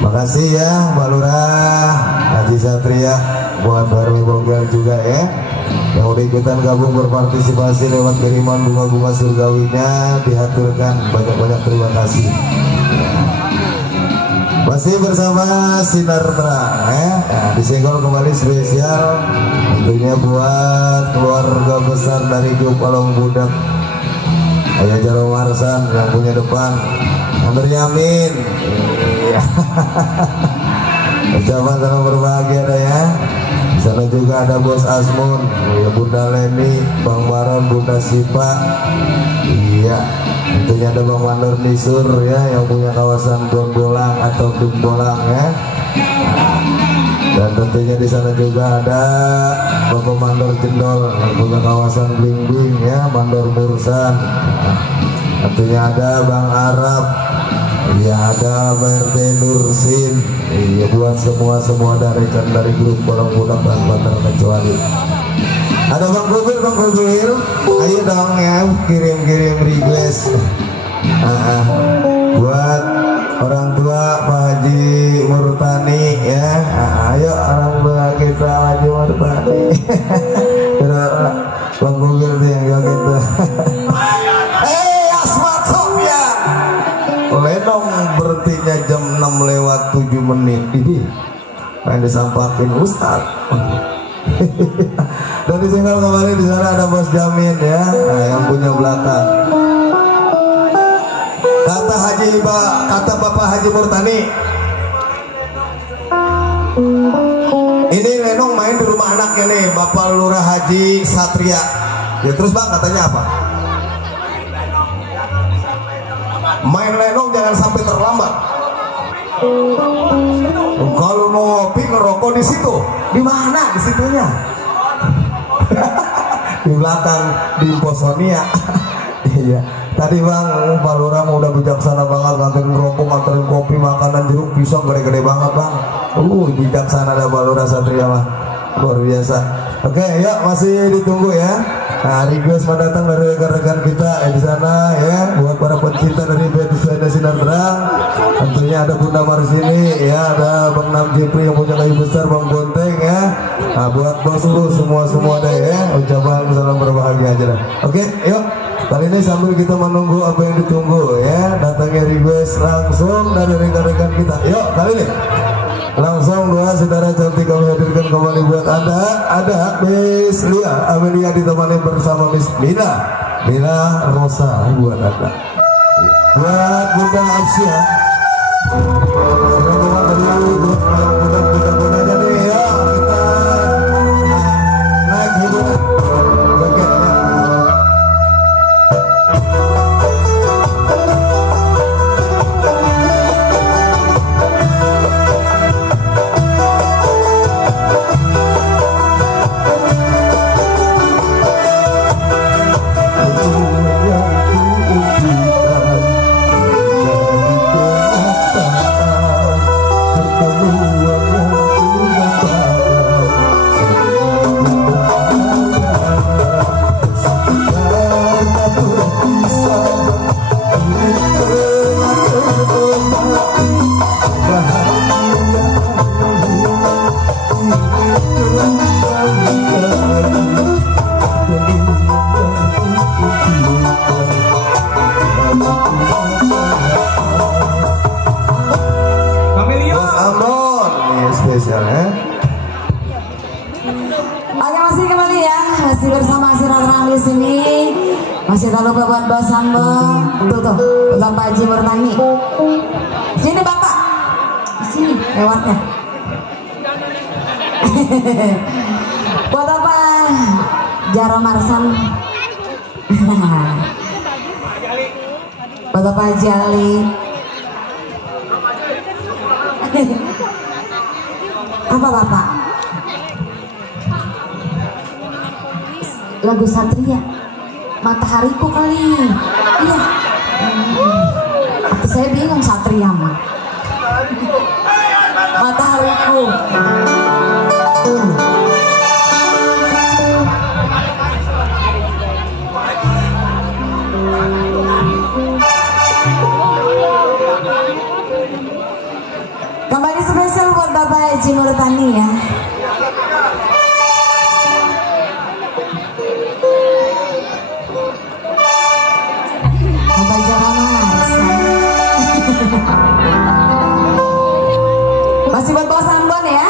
Makasih ya Mbak Lurah Haji Satria, buat Barwi Bogel juga ya, yang udah ikutan gabung berpartisipasi lewat kiriman bunga-bunga surgawinya, dihaturkan banyak-banyak terima kasih. Masih bersama Sinar Terang ya. Nah, disenggol kembali spesial tentunya buat keluarga besar dari grup Palong Budak, Ayah Jaro Marsan yang punya depan, Amir Yamin. Iya. Ucapan sangat berbahagia ada ya. Di sana juga ada Bos Asmun, ya Bunda Leni, Bang Baron, Bunda Sipa. Iya. Tentunya ada Bang Mandor Nisur ya, yang punya kawasan Bonbolang atau Dumbolang ya. Dan tentunya di sana juga ada Bapak Mandor Jendol yang punya kawasan Bling Bling ya, Mandor Mursan. Tentunya ada Bang Arab, ya ada BRT Nursin, ya buat semua dari grup Palong Budak tanpa terkecuali. Ada Bang Kubil, ayo dong ya kirim request. Buat orang tua Pak Haji Murtani ya, ayo orang tua kita Haji Murtani. Bang Kubil tuh yang gitu. Asmat Sofyan, Lenong berhentinya jam 6 lewat 7 menit. Ini main disampakin Ustad. Dan ditinggal kembali di sana ada Bos Jamin ya, yang punya belakang. Kata Bapak Haji Murtani, ini Lenong main di rumah anaknya nih, Bapak Lurah Haji Satria. Ya terus Bang katanya apa? Main Lenong jangan sampai terlambat. Kalau mau ngopi ngerokok di situ, di mana di situnya? Di belakang di Posonia. Iya. Tadi Bang Pak Lurah udah bijaksana banget, nganterin rokok, nganterin kopi, makanan, jeruk, pisang gede-gede banget Bang. Bijaksana ada Pak Lurah Satria mah, luar biasa. Oke, yuk masih ditunggu ya. Nah, request mendatang dari rekan-rekan kita di sana ya, buat para pencinta dari band Sinar Terang. Tentunya ada Bunda Marsini ya, ada Bang Nam Jepri yang punya kayu besar, Bang Bonteng ya. Nah, buat bosku semua deh ya, ucapan salam berbahagia aja dah. Oke, yuk. Kali ini sambil kita menunggu apa yang ditunggu ya, datangnya request langsung dari rekan-rekan kita. Yuk, kali ini langsung doa saudara cantik kami hadirkan kembali buat Anda. Ada Miss Lia Amelia ditemani bersama Miss Mila Rosa buat Anda. Buat Bunda Asia. Selamat dari grup Bunda jadi ya kita naik hidup bagiannya. Spesial ya. Oke, masih kembali ya, masih bersama Sinar Terang di sini. Masih tak lupa buat Bos Sambo. Tuh, Bapak Haji Murtani. Sini Bapak, di sini lewatnya. Buat apa? Jaro Marsan. Buat Bapak Haji Ali. Apa Bapak? Lagu Satria, Matahariku kali. Iya. Saya bingung Satria mah. Matahariku. ini ya. Abah Jaramas. Masih buat Bos Ambon ya.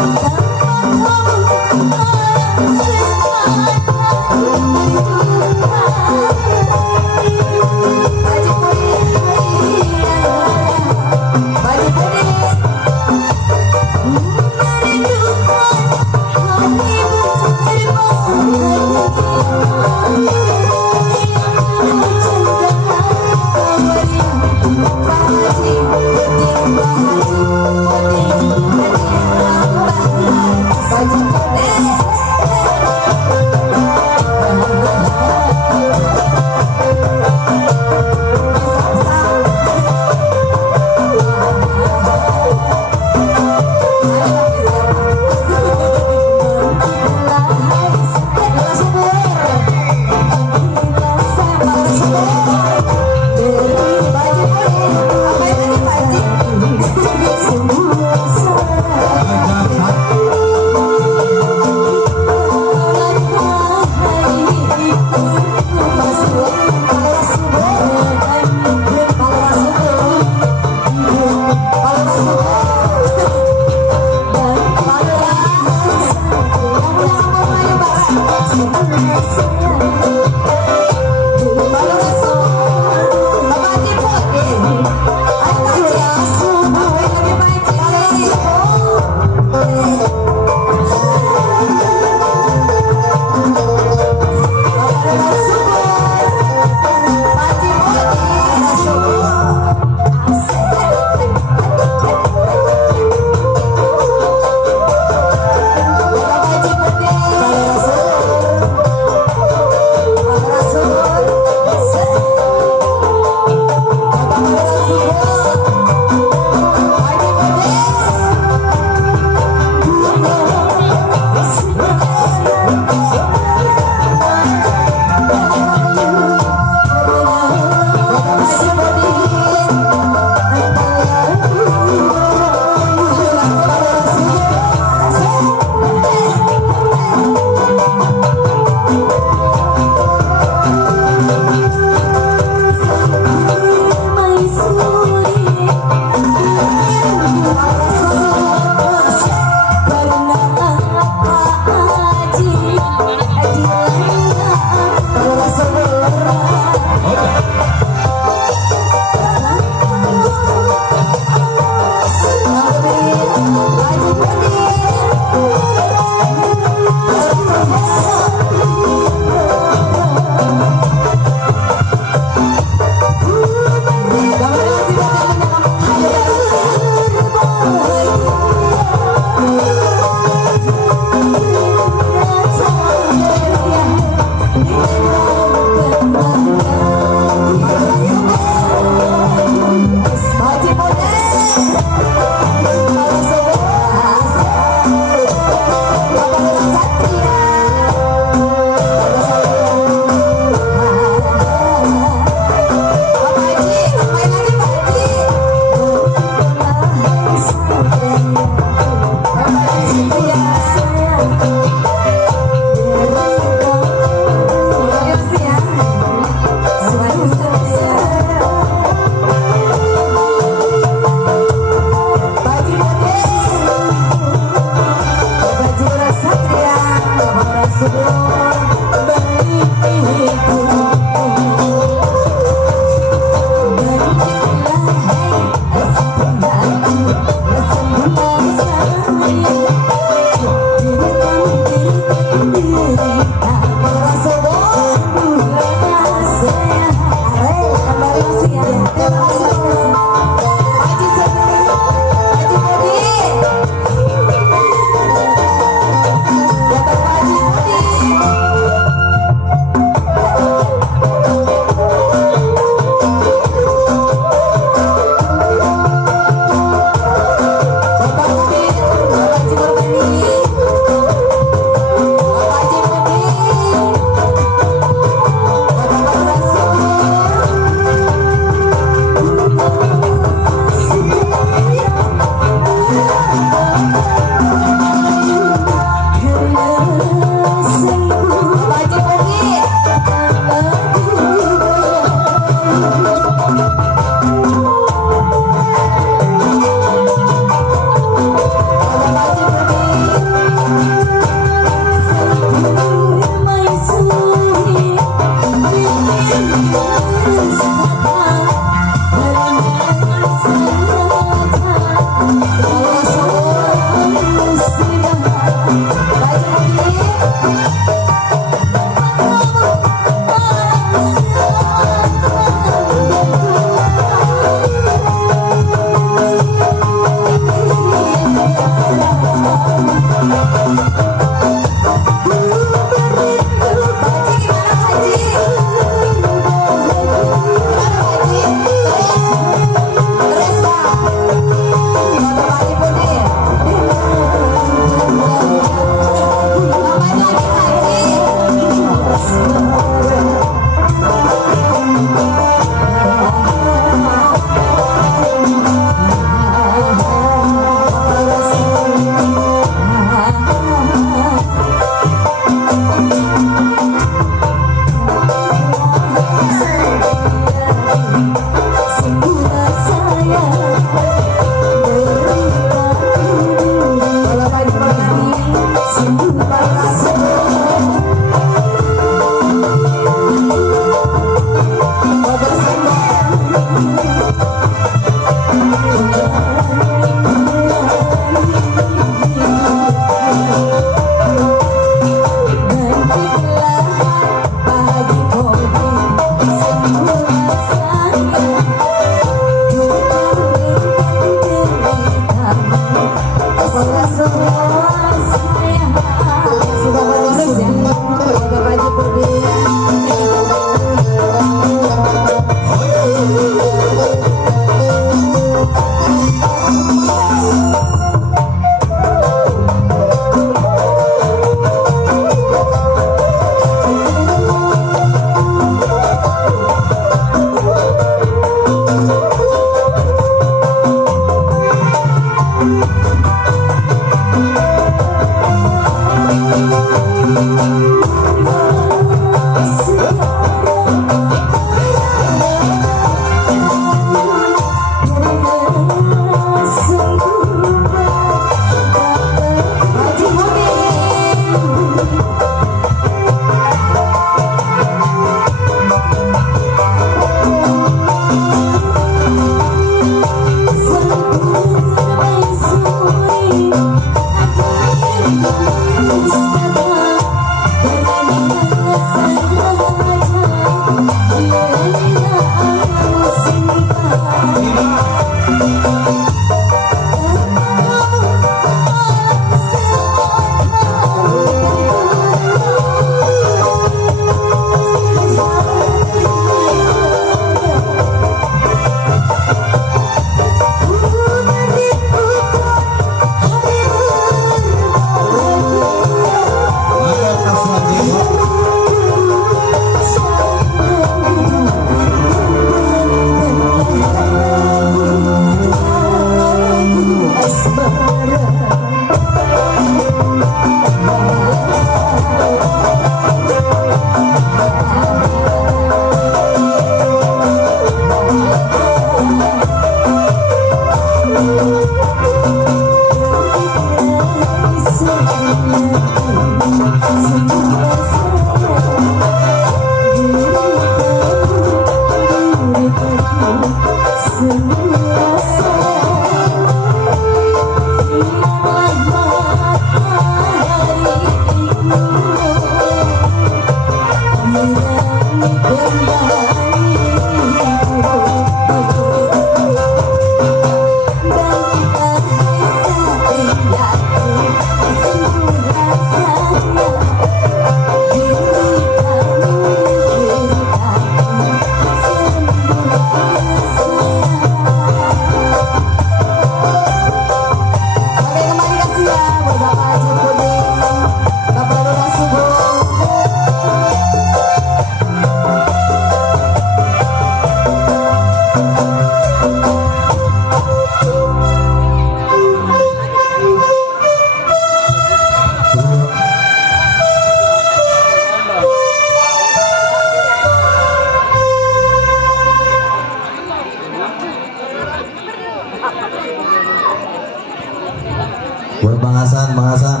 Buat Bang Hasan, Bang Hasan.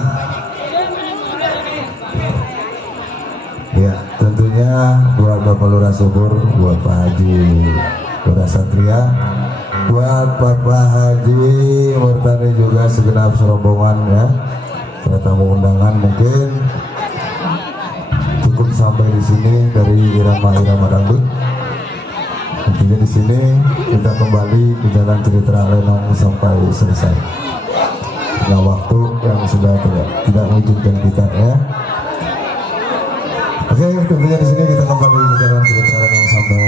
Ya, tentunya buat Bapak Lurah Subur, buat Pak Haji Lurah Satria, buat Bapak Haji Murtani juga segenap serombongan ya. Para tamu undangan mungkin cukup sampai di sini dari irama-irama dangdut. Tentunya di sini kita kembali ke jalan cerita Lenong sampai selesai. Nah, waktu yang sudah tidak mengizinkan kita ya. Oke, tentunya di sini kita kembali ke jalan cerita Lenong sampai